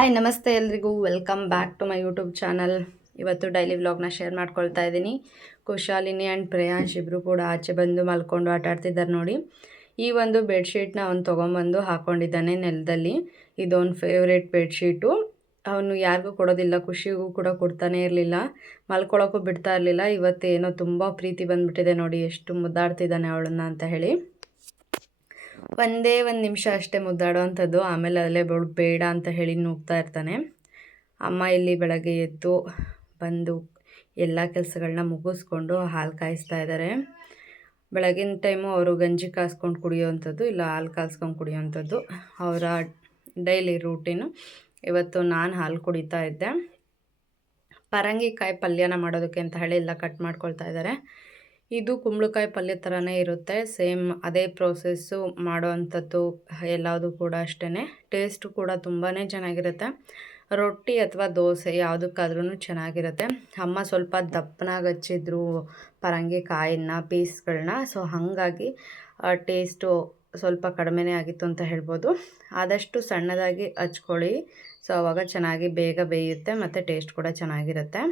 Hi ನಮಸ್ತೆ ಎಲ್ರಿಗೂ welcome back to my YouTube channel. ಇವತ್ತು ಡೈಲಿ ವ್ಲಾಗ್ನ ಶೇರ್ ಮಾಡ್ಕೊಳ್ತಾ ಇದ್ದೀನಿ. ಕುಶಾಲಿನಿ ಆ್ಯಂಡ್ ಪ್ರೇಯಾಂಶ್ ಇಬ್ಬರು ಕೂಡ ಆಚೆ ಬಂದು ಮಲ್ಕೊಂಡು ಆಟ ಆಡ್ತಿದ್ದಾರೆ ನೋಡಿ. ಈ ಒಂದು ಬೆಡ್ಶೀಟ್ನ ಅವನು ತೊಗೊಂಬಂದು ಹಾಕ್ಕೊಂಡಿದ್ದಾನೆ ನೆಲದಲ್ಲಿ. ಇದೊಂದು ಫೇವ್ರೇಟ್ ಬೆಡ್ಶೀಟು. ಅವನು ಯಾರಿಗೂ ಕೊಡೋದಿಲ್ಲ, ಖುಷಿಗೂ ಕೂಡ ಕೊಡ್ತಾನೆ ಇರಲಿಲ್ಲ, ಮಲ್ಕೊಳ್ಳೋಕ್ಕೂ ಬಿಡ್ತಾ ಇರಲಿಲ್ಲ. ಇವತ್ತೇನೋ ತುಂಬ ಪ್ರೀತಿ ಬಂದುಬಿಟ್ಟಿದೆ ನೋಡಿ, ಎಷ್ಟು ಮುದ್ದಾಡ್ತಿದ್ದಾನೆ ಅವಳನ್ನ ಅಂತ ಹೇಳಿ. ಒಂದೇ ಒಂದು ನಿಮಿಷ ಅಷ್ಟೇ ಮುದ್ದಾಡೋ ಅಂಥದ್ದು, ಆಮೇಲೆ ಅಲ್ಲೇ ಬೇಡ ಅಂತ ಹೇಳಿ ನೂಗ್ತಾ ಇರ್ತಾನೆ. ಅಮ್ಮ ಇಲ್ಲಿ ಬೆಳಗ್ಗೆ ಎದ್ದು ಬಂದು ಎಲ್ಲ ಕೆಲಸಗಳನ್ನ ಮುಗಿಸ್ಕೊಂಡು ಹಾಲು ಕಾಯಿಸ್ತಾ ಇದ್ದಾರೆ. ಬೆಳಗಿನ ಟೈಮು ಅವರು ಗಂಜಿ ಕಾಸ್ಕೊಂಡು ಕುಡಿಯೋವಂಥದ್ದು, ಇಲ್ಲ ಹಾಲು ಕಾಸ್ಕೊಂಡು ಕುಡಿಯೋವಂಥದ್ದು ಅವರ ಡೈಲಿ ರೂಟೀನು. ಇವತ್ತು ನಾನು ಹಾಲು ಕುಡಿತಾ ಇದ್ದೆ. ಪರಂಗಿಕಾಯಿ ಪಲ್ಯನ ಮಾಡೋದಕ್ಕೆ ಅಂತ ಹೇಳಿ ಎಲ್ಲ ಕಟ್ ಮಾಡ್ಕೊಳ್ತಾ ಇದ್ದಾರೆ. ಇದು ಕುಂಬಳಕಾಯಿ ಪಲ್ಯ ಥರನೇ ಇರುತ್ತೆ, ಸೇಮ್ ಅದೇ ಪ್ರೋಸೆಸ್ಸು ಮಾಡೋ ಅಂಥದ್ದು ಎಲ್ಲದು ಕೂಡ ಅಷ್ಟೇ. ಟೇಸ್ಟು ಕೂಡ ತುಂಬಾ ಚೆನ್ನಾಗಿರುತ್ತೆ. ರೊಟ್ಟಿ ಅಥವಾ ದೋಸೆ ಯಾವುದಕ್ಕಾದ್ರೂ ಚೆನ್ನಾಗಿರುತ್ತೆ. ಅಮ್ಮ ಸ್ವಲ್ಪ ದಪ್ಪನಾಗಿ ಹಚ್ಚಿದ್ರು ಪರಂಗಿಕಾಯಿನ ಪೀಸ್ಗಳನ್ನ, ಸೊ ಹಾಗಾಗಿ ಟೇಸ್ಟು ಸ್ವಲ್ಪ ಕಡಿಮೆನೇ ಆಗಿತ್ತು ಅಂತ ಹೇಳ್ಬೋದು. ಆದಷ್ಟು ಸಣ್ಣದಾಗಿ ಹಚ್ಕೊಳ್ಳಿ, ಸೊ ಆವಾಗ ಚೆನ್ನಾಗಿ ಬೇಗ ಬೇಯುತ್ತೆ ಮತ್ತು ಟೇಸ್ಟ್ ಕೂಡ ಚೆನ್ನಾಗಿರುತ್ತೆ.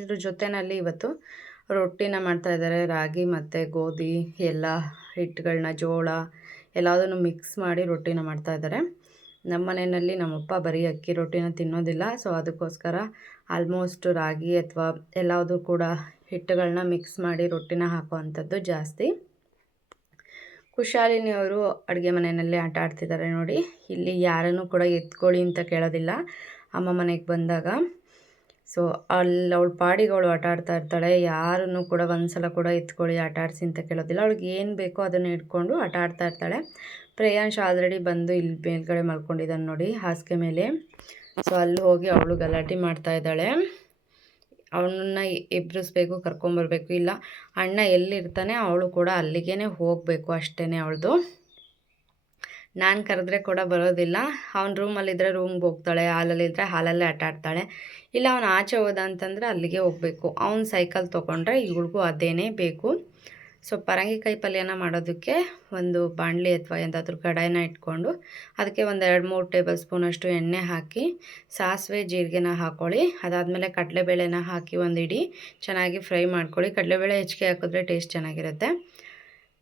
ಇದ್ರ ಜೊತೆಯಲ್ಲಿ ಇವತ್ತು ರೊಟ್ಟಿನ ಮಾಡ್ತಾಯಿದ್ದಾರೆ. ರಾಗಿ ಮತ್ತು ಗೋಧಿ ಎಲ್ಲ ಹಿಟ್ಟುಗಳನ್ನ, ಜೋಳ ಎಲ್ಲದನ್ನು ಮಿಕ್ಸ್ ಮಾಡಿ ರೊಟ್ಟಿನ ಮಾಡ್ತಾಯಿದ್ದಾರೆ. ನಮ್ಮ ಮನೆಯಲ್ಲಿ ನಮ್ಮಪ್ಪ ಬರೀ ಅಕ್ಕಿ ರೊಟ್ಟಿನ ತಿನ್ನೋದಿಲ್ಲ, ಸೊ ಅದಕ್ಕೋಸ್ಕರ ಆಲ್ಮೋಸ್ಟ್ ರಾಗಿ ಅಥವಾ ಎಲ್ಲದೂ ಕೂಡ ಹಿಟ್ಟುಗಳನ್ನ ಮಿಕ್ಸ್ ಮಾಡಿ ರೊಟ್ಟಿನ ಹಾಕುವಂಥದ್ದು ಜಾಸ್ತಿ. ಕುಶಾಲಿನಿ ಅವರು ಅಡುಗೆ ಮನೆಯಲ್ಲಿ ಆಟ ಆಡ್ತಿದ್ದಾರೆ ನೋಡಿ. ಇಲ್ಲಿ ಯಾರನ್ನು ಕೂಡ ಎತ್ಕೊಳ್ಳಿ ಅಂತ ಕೇಳೋದಿಲ್ಲ ಅಮ್ಮ ಮನೆಗೆ ಬಂದಾಗ. ಸೊ ಅಲ್ಲಿ ಅವಳು ಪಾಡಿಗೆ ಅವಳು ಆಟ ಆಡ್ತಾ ಇರ್ತಾಳೆ. ಯಾರನ್ನು ಕೂಡ ಒಂದ್ಸಲ ಕೂಡ ಎತ್ಕೊಳ್ಳಿ ಆಟ ಆಡಿಸಿ ಅಂತ ಕೇಳೋದಿಲ್ಲ. ಅವಳಿಗೆ ಏನು ಬೇಕೋ ಅದನ್ನು ಇಟ್ಕೊಂಡು ಆಟ ಆಡ್ತಾ ಇರ್ತಾಳೆ. ಪ್ರೇಯಾಂಶ್ ಆಲ್ರೆಡಿ ಬಂದು ಇಲ್ಲಿ ಮೇಲ್ಗಡೆ ಮಲ್ಕೊಂಡಿದ್ದಾನೆ ನೋಡಿ, ಹಾಸಿಗೆ ಮೇಲೆ. ಸೊ ಅಲ್ಲಿ ಹೋಗಿ ಅವಳು ಗಲಾಟೆ ಮಾಡ್ತಾ ಇದ್ದಾಳೆ. ಅವನನ್ನ ಎಬ್ಬಿಸ್ಬೇಕು, ಕರ್ಕೊಂಬರ್ಬೇಕು. ಇಲ್ಲ ಅಣ್ಣ ಎಲ್ಲಿರ್ತಾನೆ ಅವಳು ಕೂಡ ಅಲ್ಲಿಗೇ ಹೋಗಬೇಕು, ಅಷ್ಟೇ ಅವಳದು. ನಾನು ಕರೆದ್ರೆ ಕೂಡ ಬರೋದಿಲ್ಲ. ಅವ್ನ ರೂಮಲ್ಲಿದ್ದರೆ ರೂಮ್ಗೆ ಹೋಗ್ತಾಳೆ, ಹಾಲಲ್ಲಿದ್ದರೆ ಹಾಲಲ್ಲೇ ಆಟ ಆಡ್ತಾಳೆ. ಇಲ್ಲ ಅವನು ಆಚೆ ಹೋದ ಅಂತಂದರೆ ಅಲ್ಲಿಗೆ ಹೋಗಬೇಕು. ಅವ್ನು ಸೈಕಲ್ ತೊಗೊಂಡ್ರೆ ಇವಳಿಗೂ ಅದೇನೇ ಬೇಕು. ಸೊ ಪರಂಗಿಕಾಯಿ ಪಲ್ಯನ ಮಾಡೋದಕ್ಕೆ ಒಂದು ಬಾಣಲಿ ಅಥವಾ ಎಂದಾದ್ರೂ ಕಡಾಯಿನ ಇಟ್ಕೊಂಡು ಅದಕ್ಕೆ ಒಂದು 2-3 ಟೇಬಲ್ ಸ್ಪೂನಷ್ಟು ಎಣ್ಣೆ ಹಾಕಿ ಸಾಸಿವೆ ಜೀರಿಗೆನ ಹಾಕ್ಕೊಳ್ಳಿ. ಅದಾದಮೇಲೆ ಕಡಲೆಬೇಳೆನ ಹಾಕಿ ಒಂದು ಇಡೀ ಚೆನ್ನಾಗಿ ಫ್ರೈ ಮಾಡ್ಕೊಳ್ಳಿ. ಕಡಲೆಬೇಳೆ ಹೆಚ್ಚಿಗೆ ಹಾಕಿದ್ರೆ ಟೇಸ್ಟ್ ಚೆನ್ನಾಗಿರುತ್ತೆ.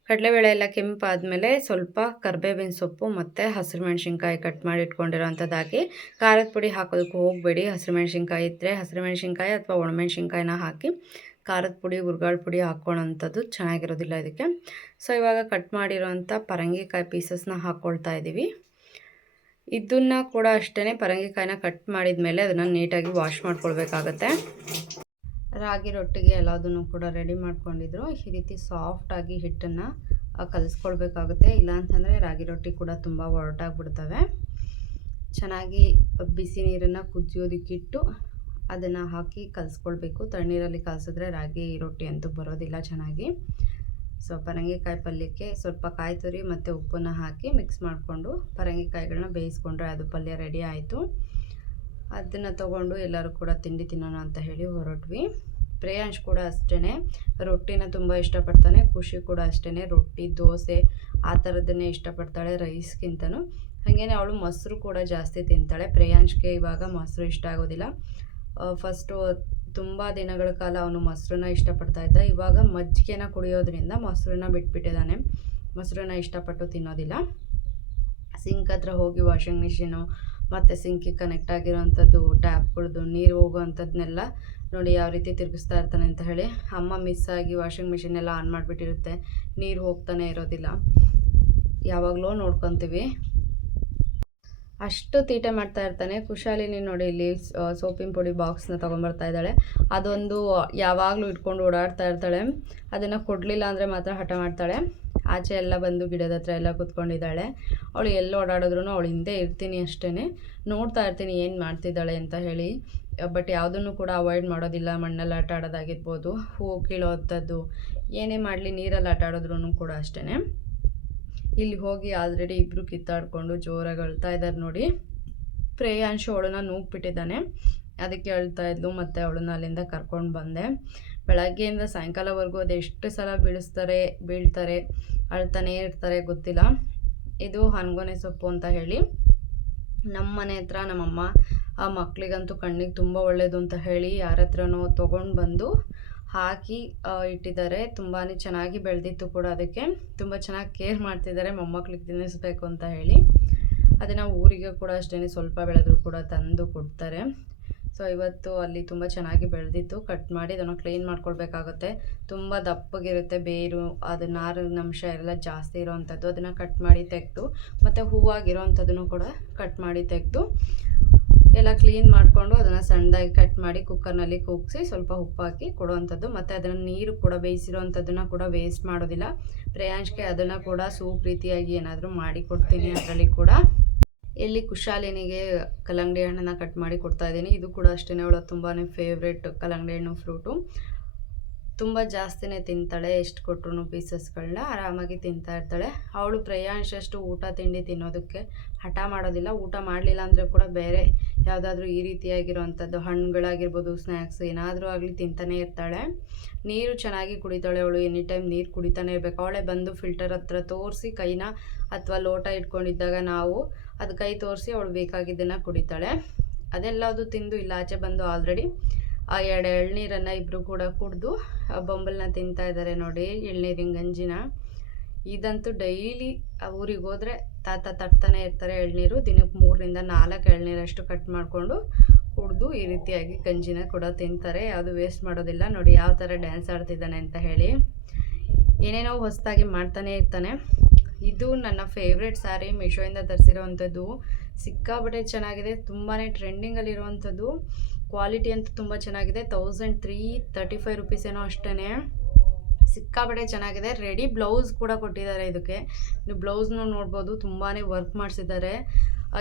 ಕಡಲೆಬೇಳೆ ಎಲ್ಲ ಕೆಂಪಾದಮೇಲೆ ಸ್ವಲ್ಪ ಕರಿಬೇವಿನ ಸೊಪ್ಪು ಮತ್ತು ಹಸಿರು ಮೆಣಸಿನ್ಕಾಯಿ ಕಟ್ ಮಾಡಿ ಇಟ್ಕೊಂಡಿರೋವಂಥದ್ದು ಹಾಕಿ, ಖಾರದ ಪುಡಿ ಹಾಕೋದಕ್ಕೆ ಹೋಗಬೇಡಿ. ಹಸಿರು ಮೆಣಸಿನ್ಕಾಯಿ ಇದ್ದರೆ ಹಸಿರು ಮೆಣಸಿನ್ಕಾಯಿ ಅಥವಾ ಒಣಮೆಣ್ಸಿನ್ಕಾಯಿನ ಹಾಕಿ, ಖಾರದ ಪುಡಿ ಹುರ್ಗಾಳ ಪುಡಿ ಹಾಕ್ಕೊಳ್ಳೋಂಥದ್ದು ಚೆನ್ನಾಗಿರೋದಿಲ್ಲ ಇದಕ್ಕೆ. ಸೊ ಇವಾಗ ಕಟ್ ಮಾಡಿರೋವಂಥ ಪರಂಗಿಕಾಯಿ ಪೀಸಸ್ನ ಹಾಕ್ಕೊಳ್ತಾ ಇದ್ದೀವಿ. ಇದನ್ನು ಕೂಡ ಅಷ್ಟೇ, ಪರಂಗಿಕಾಯಿನ ಕಟ್ ಮಾಡಿದ ಮೇಲೆ ಅದನ್ನು ನೀಟಾಗಿ ವಾಶ್ ಮಾಡ್ಕೊಳ್ಬೇಕಾಗತ್ತೆ. ರಾಗಿ ರೊಟ್ಟಿಗೆ ಎಲ್ಲದನ್ನು ಕೂಡ ರೆಡಿ ಮಾಡ್ಕೊಂಡಿದ್ರು. ಈ ರೀತಿ ಸಾಫ್ಟಾಗಿ ಹಿಟ್ಟನ್ನು ಕಲಿಸ್ಕೊಳ್ಬೇಕಾಗುತ್ತೆ, ಇಲ್ಲಾಂತಂದರೆ ರಾಗಿ ರೊಟ್ಟಿ ಕೂಡ ತುಂಬ ಒರಟಾಗಿಬಿಡ್ತವೆ. ಚೆನ್ನಾಗಿ ಬಿಸಿ ನೀರನ್ನು ಕುದಿಯೋದಕ್ಕಿಟ್ಟು ಅದನ್ನು ಹಾಕಿ ಕಲಿಸ್ಕೊಳ್ಬೇಕು. ತಣ್ಣೀರಲ್ಲಿ ಕಲಿಸಿದ್ರೆ ರಾಗಿ ರೊಟ್ಟಿ ಅಂತೂ ಬರೋದಿಲ್ಲ ಚೆನ್ನಾಗಿ. ಸೊ ಪರಂಗಿಕಾಯಿ ಪಲ್ಯಕ್ಕೆ ಸ್ವಲ್ಪ ಕಾಯಿ ತುರಿ ಮತ್ತು ಉಪ್ಪನ್ನು ಹಾಕಿ ಮಿಕ್ಸ್ ಮಾಡಿಕೊಂಡು ಪರಂಗಿಕಾಯಿಗಳನ್ನ ಬೇಯಿಸ್ಕೊಂಡ್ರೆ ಅದು ಪಲ್ಯ ರೆಡಿ ಆಯಿತು. ಅದನ್ನು ತೊಗೊಂಡು ಎಲ್ಲರೂ ಕೂಡ ತಿಂಡಿ ತಿನ್ನೋಣ ಅಂತ ಹೇಳಿ ಹೊರಟ್ವಿ. ಪ್ರೇಯಾಂಶ್ ಕೂಡ ಅಷ್ಟೇ ರೊಟ್ಟಿನ ತುಂಬ ಇಷ್ಟಪಡ್ತಾನೆ. ಖುಷಿ ಕೂಡ ಅಷ್ಟೇ ರೊಟ್ಟಿ, ದೋಸೆ ಆ ಥರದನ್ನೇ ಇಷ್ಟಪಡ್ತಾಳೆ ರೈಸ್ಗಿಂತನೂ. ಹಾಗೇನೆ ಅವಳು ಮೊಸರು ಕೂಡ ಜಾಸ್ತಿ ತಿಂತಾಳೆ. ಪ್ರೇಯಾಂಶ್ಗೆ ಇವಾಗ ಮೊಸರು ಇಷ್ಟ ಆಗೋದಿಲ್ಲ. ಫಸ್ಟು ತುಂಬ ದಿನಗಳ ಕಾಲ ಅವನು ಮೊಸರನ್ನ ಇಷ್ಟಪಡ್ತಾ ಇದ್ದ. ಇವಾಗ ಮಜ್ಜಿಗೆನ ಕುಡಿಯೋದ್ರಿಂದ ಮೊಸರನ್ನ ಬಿಟ್ಬಿಟ್ಟಿದ್ದಾನೆ. ಮೊಸರನ್ನ ಇಷ್ಟಪಟ್ಟು ತಿನ್ನೋದಿಲ್ಲ. ಸಿಂಕ್ ಹತ್ರ ಹೋಗಿ ವಾಷಿಂಗ್ ಮಿಷಿನು ಮತ್ತು ಸಿಂಕಿಗೆ ಕನೆಕ್ಟ್ ಆಗಿರೋವಂಥದ್ದು ಟ್ಯಾಪ್ಗಳದ್ದು ನೀರು ಹೋಗೋವಂಥದ್ದನ್ನೆಲ್ಲ ನೋಡಿ ಯಾವ ರೀತಿ ತಿರುಗಿಸ್ತಾ ಇರ್ತಾನೆ ಅಂತ ಹೇಳಿ. ಅಮ್ಮ ಮಿಸ್ ಆಗಿ ವಾಷಿಂಗ್ ಮಿಷಿನ್ ಎಲ್ಲ ಆನ್ ಮಾಡಿಬಿಟ್ಟಿರುತ್ತೆ, ನೀರು ಹೋಗ್ತಾನೆ ಇರೋದಿಲ್ಲ. ಯಾವಾಗಲೂ ನೋಡ್ಕೊತೀವಿ. ಅಷ್ಟು ತೀಟೆ ಮಾಡ್ತಾ ಇರ್ತಾನೆ. ಕುಶಾಲಿನಿ ನೋಡಿ ಇಲ್ಲಿ ಸೋಪಿನ ಪುಡಿ ಬಾಕ್ಸ್ನ ತೊಗೊಂಬರ್ತಾ ಇದ್ದಾಳೆ. ಅದೊಂದು ಯಾವಾಗಲೂ ಇಟ್ಕೊಂಡು ಓಡಾಡ್ತಾ ಇರ್ತಾಳೆ. ಅದನ್ನು ಕೊಡಲಿಲ್ಲ ಅಂದರೆ ಮಾತ್ರ ಹಠ ಮಾಡ್ತಾಳೆ. ಆಚೆ ಎಲ್ಲ ಬಂದು ಗಿಡದ ಹತ್ರ ಎಲ್ಲ ಕೂತ್ಕೊಂಡಿದ್ದಾಳೆ. ಅವಳು ಎಲ್ಲಿ ಓಡಾಡಿದ್ರು ಅವಳು ಹಿಂದೆ ಇರ್ತೀನಿ ಅಷ್ಟೇ, ನೋಡ್ತಾ ಇರ್ತೀನಿ ಏನು ಮಾಡ್ತಿದ್ದಾಳೆ ಅಂತ ಹೇಳಿ. ಬಟ್ ಯಾವುದನ್ನು ಕೂಡ ಅವಾಯ್ಡ್ ಮಾಡೋದಿಲ್ಲ. ಮಣ್ಣಲ್ಲಿ ಆಟ ಆಡೋದಾಗಿರ್ಬೋದು, ಹೂವು ಕೀಳೋವಂಥದ್ದು, ಏನೇ ಮಾಡಲಿ ನೀರಲ್ಲಿ ಆಟ ಆಡೋದ್ರೂ ಕೂಡ ಅಷ್ಟೇ. ಇಲ್ಲಿ ಹೋಗಿ ಆಲ್ರೆಡಿ ಇಬ್ಬರು ಕಿತ್ತಾಡ್ಕೊಂಡು ಜೋರಾಗಿ ಅಳ್ತಾ ಇದ್ದಾರೆ ನೋಡಿ. ಪ್ರೇಯಾಂಶು ಅವಳನ್ನ ನೂಗ್ಬಿಟ್ಟಿದ್ದಾನೆ, ಅದಕ್ಕೆ ಅಳ್ತಾ ಇದ್ಲು. ಮತ್ತು ಅವಳನ್ನ ಅಲ್ಲಿಂದ ಕರ್ಕೊಂಡು ಬಂದೆ. ಬೆಳಗ್ಗೆಯಿಂದ ಸಾಯಂಕಾಲವರೆಗೂ ಅದು ಎಷ್ಟು ಸಲ ಬೀಳ್ತಾರೆ, ಅಳ್ತಾನೇ ಇರ್ತಾರೆ ಗೊತ್ತಿಲ್ಲ. ಇದು ಹನ್ಗೊನೆ ಸೊಪ್ಪು ಅಂತ ಹೇಳಿ ನಮ್ಮ ಮನೆ ಹತ್ರ ನಮ್ಮಮ್ಮ ಆ ಮಕ್ಕಳಿಗಂತೂ ಕಣ್ಣಿಗೆ ತುಂಬ ಒಳ್ಳೆಯದು ಅಂತ ಹೇಳಿ ಯಾರ ಹತ್ರನೋ ತೊಗೊಂಡು ಬಂದು ಹಾಕಿ ಇಟ್ಟಿದ್ದಾರೆ. ತುಂಬಾ ಚೆನ್ನಾಗಿ ಬೆಳೆದಿತ್ತು ಕೂಡ. ಅದಕ್ಕೆ ತುಂಬ ಚೆನ್ನಾಗಿ ಕೇರ್ ಮಾಡ್ತಿದ್ದಾರೆ ಮೊಮ್ಮಕ್ಳಿಗೆ ತಿನ್ನಿಸ್ಬೇಕು ಅಂತ ಹೇಳಿ. ಅದನ್ನು ಊರಿಗೆ ಕೂಡ ಅಷ್ಟೇ ಸ್ವಲ್ಪ ಬೆಳೆದ್ರು ಕೂಡ ತಂದು ಕೊಡ್ತಾರೆ. ಸೊ ಇವತ್ತು ಅಲ್ಲಿ ತುಂಬ ಚೆನ್ನಾಗಿ ಬೆಳೆದಿತ್ತು. ಕಟ್ ಮಾಡಿ ಅದನ್ನು ಕ್ಲೀನ್ ಮಾಡ್ಕೊಳ್ಬೇಕಾಗುತ್ತೆ. ತುಂಬ ದಪ್ಪಗಿರುತ್ತೆ ಬೇರು, ಅದು ನಾರಿನ ಅಂಶ ಎಲ್ಲ ಜಾಸ್ತಿ ಇರೋವಂಥದ್ದು. ಅದನ್ನು ಕಟ್ ಮಾಡಿ ತೆಗೆದು, ಮತ್ತು ಹೂವಾಗಿರೋವಂಥದ್ದನ್ನು ಕೂಡ ಕಟ್ ಮಾಡಿ ತೆಗೆದು ಎಲ್ಲ ಕ್ಲೀನ್ ಮಾಡಿಕೊಂಡು ಅದನ್ನು ಸಣ್ಣದಾಗಿ ಕಟ್ ಮಾಡಿ ಕುಕ್ಕರ್ನಲ್ಲಿ ಕೂಗಿಸಿ ಸ್ವಲ್ಪ ಉಪ್ಪು ಹಾಕಿ ಕೊಡುವಂಥದ್ದು. ಮತ್ತು ಅದನ್ನು ನೀರು ಕೂಡ ಬೇಯಿಸಿರೋವಂಥದ್ದನ್ನು ಕೂಡ ವೇಸ್ಟ್ ಮಾಡೋದಿಲ್ಲ. ಪ್ರೇಯಾಂಶ್ಗೆ ಅದನ್ನು ಕೂಡ ಸೂಪ್ ರೀತಿಯಾಗಿ ಏನಾದರೂ ಮಾಡಿ ಕೊಡ್ತೀನಿ. ಅದರಲ್ಲಿ ಕೂಡ ಇಲ್ಲಿ ಕುಶಾಲಿನಿಗೆ ಕಲ್ಲಂಗಡಿ ಹಣ್ಣನ್ನು ಕಟ್ ಮಾಡಿ ಕೊಡ್ತಾ ಇದ್ದೀನಿ. ಇದು ಕೂಡ ಅಷ್ಟೇ ಅವಳ ತುಂಬಾ ಫೇವ್ರೆಟ್ ಕಲ್ಲಂಗಡಿ ಹಣ್ಣು ಫ್ರೂಟು. ತುಂಬ ಜಾಸ್ತಿನೇ ತಿಂತಾಳೆ. ಎಷ್ಟು ಕೊಟ್ಟರು ಪೀಸಸ್ಗಳನ್ನ ಆರಾಮಾಗಿ ತಿಂತಾ ಇರ್ತಾಳೆ. ಅವಳು ಪ್ರೇಯಾಂಶಷ್ಟು ಊಟ ತಿಂಡಿ ತಿನ್ನೋದಕ್ಕೆ ಹಠ ಮಾಡೋದಿಲ್ಲ. ಊಟ ಮಾಡಲಿಲ್ಲ ಅಂದರೆ ಕೂಡ ಬೇರೆ ಯಾವುದಾದ್ರೂ ಈ ರೀತಿಯಾಗಿರೋವಂಥದ್ದು ಹಣ್ಣುಗಳಾಗಿರ್ಬೋದು, ಸ್ನ್ಯಾಕ್ಸ್ ಏನಾದರೂ ಆಗಲಿ ತಿಂತಾನೆ ಇರ್ತಾಳೆ. ನೀರು ಚೆನ್ನಾಗಿ ಕುಡಿತಾಳೆ ಅವಳು. ಎನಿ ಟೈಮ್ ನೀರು ಕುಡಿತಾನೆ ಇರಬೇಕು. ಅವಳೇ ಬಂದು ಫಿಲ್ಟರ್ ಹತ್ರ ತೋರಿಸಿ ಕೈನ ಅಥವಾ ಲೋಟ ಇಟ್ಕೊಂಡಿದ್ದಾಗ ನಾವು ಅದು ಕೈ ತೋರಿಸಿ ಅವಳು ಬೇಕಾಗಿದ್ದನ್ನು ಕುಡಿತಾಳೆ. ಅದೆಲ್ಲದು ತಿಂದು ಇಲ್ಲ ಆಚೆ ಬಂದು ಆಲ್ರೆಡಿ ಆ 2 ಎಳ್ನೀರನ್ನು ಇಬ್ಬರು ಕೂಡ ಕುಡಿದು ಬೊಂಬಲನ್ನ ತಿಂತಾ ಇದ್ದಾರೆ ನೋಡಿ, ಎಳ್ನೀರಿನ ಗಂಜಿನ. ಇದಂತೂ ಡೈಲಿ ಊರಿಗೆ ಹೋದರೆ ತಾತ ತಟ್ತಾನೆ ಇರ್ತಾರೆ ಎಳ್ನೀರು. ದಿನಕ್ಕೆ 3ರಿಂದ 4 ಎಳ್ನೀರಷ್ಟು ಕಟ್ ಮಾಡಿಕೊಂಡು ಕುಡಿದು ಈ ರೀತಿಯಾಗಿ ಗಂಜಿನ ಕೂಡ ತಿಂತಾರೆ. ಯಾವುದು ವೇಸ್ಟ್ ಮಾಡೋದಿಲ್ಲ. ನೋಡಿ ಯಾವ ಥರ ಡ್ಯಾನ್ಸ್ ಆಡ್ತಿದ್ದಾನೆ ಅಂತ ಹೇಳಿ. ಏನೇನೋ ಹೊಸದಾಗಿ ಮಾಡ್ತಾನೆ ಇರ್ತಾನೆ. ಇದು ನನ್ನ ಫೇವ್ರೆಟ್ ಸ್ಯಾರಿ, ಮೀಶೋಯಿಂದ ತರಿಸಿರೋವಂಥದ್ದು. ಸಿಕ್ಕಾಬಟ್ಟೆ ಚೆನ್ನಾಗಿದೆ. ತುಂಬಾ ಟ್ರೆಂಡಿಂಗಲ್ಲಿರುವಂಥದ್ದು. ಕ್ವಾಲಿಟಿ ಅಂತೂ ತುಂಬ ಚೆನ್ನಾಗಿದೆ. 1335 ರುಪೀಸ್ ಏನೋ ಅಷ್ಟೇ. ಸಿಕ್ಕಾಬಟ್ಟೆ ಚೆನ್ನಾಗಿದೆ. ರೆಡಿ ಬ್ಲೌಸ್ ಕೂಡ ಕೊಟ್ಟಿದ್ದಾರೆ ಇದಕ್ಕೆ. ನೀವು ಬ್ಲೌಸ್ನೂ ನೋಡ್ಬೋದು, ತುಂಬಾ ವರ್ಕ್ ಮಾಡಿಸಿದ್ದಾರೆ.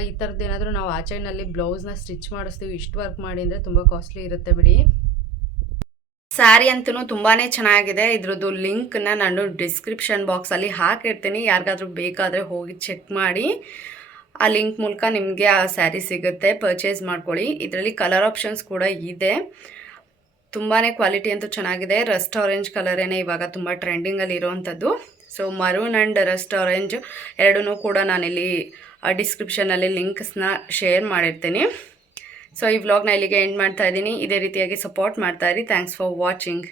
ಈ ಥರದ್ದು ಏನಾದರೂ ನಾವು ಆಚೆನಲ್ಲಿ ಬ್ಲೌಸ್ನ ಸ್ಟಿಚ್ ಮಾಡಿಸ್ತೀವಿ, ಇಷ್ಟು ವರ್ಕ್ ಮಾಡಿ ಅಂದರೆ ತುಂಬ ಕಾಸ್ಟ್ಲಿ ಇರುತ್ತೆ ಬಿಡಿ. ಸ್ಯಾರಿ ಅಂತೂ ತುಂಬಾ ಚೆನ್ನಾಗಿದೆ. ಇದ್ರದ್ದು ಲಿಂಕ್ನ ನಾನು ಡಿಸ್ಕ್ರಿಪ್ಷನ್ ಬಾಕ್ಸಲ್ಲಿ ಹಾಕಿರ್ತೀನಿ. ಯಾರಿಗಾದ್ರೂ ಬೇಕಾದರೆ ಹೋಗಿ ಚೆಕ್ ಮಾಡಿ. ಆ ಲಿಂಕ್ ಮೂಲಕ ನಿಮಗೆ ಆ ಸ್ಯಾರಿ ಸಿಗುತ್ತೆ, ಪರ್ಚೇಸ್ ಮಾಡ್ಕೊಳ್ಳಿ. ಇದರಲ್ಲಿ ಕಲರ್ ಆಪ್ಷನ್ಸ್ ಕೂಡ ಇದೆ. ತುಂಬಾ ಕ್ವಾಲಿಟಿ ಅಂತೂ ಚೆನ್ನಾಗಿದೆ. ರಸ್ಟ್ ಆರೆಂಜ್ ಕಲರೇನೆ ಇವಾಗ ತುಂಬ ಟ್ರೆಂಡಿಂಗಲ್ಲಿ ಇರೋವಂಥದ್ದು. So maroon and rust orange ಎರಡೂ ಕೂಡ ನಾನಿಲ್ಲಿ ಡಿಸ್ಕ್ರಿಪ್ಷನಲ್ಲಿ ಲಿಂಕ್ಸ್ನ ಶೇರ್ ಮಾಡಿರ್ತೀನಿ. ಸೊ ಈ ವ್ಲಾಗ್ನ ಇಲ್ಲಿಗೆ ಎಂಡ್ ಮಾಡ್ತಾ ಇದ್ದೀನಿ. ಇದೇ ರೀತಿಯಾಗಿ ಸಪೋರ್ಟ್ ಮಾಡ್ತಾ ಇರಿ. Thanks for watching.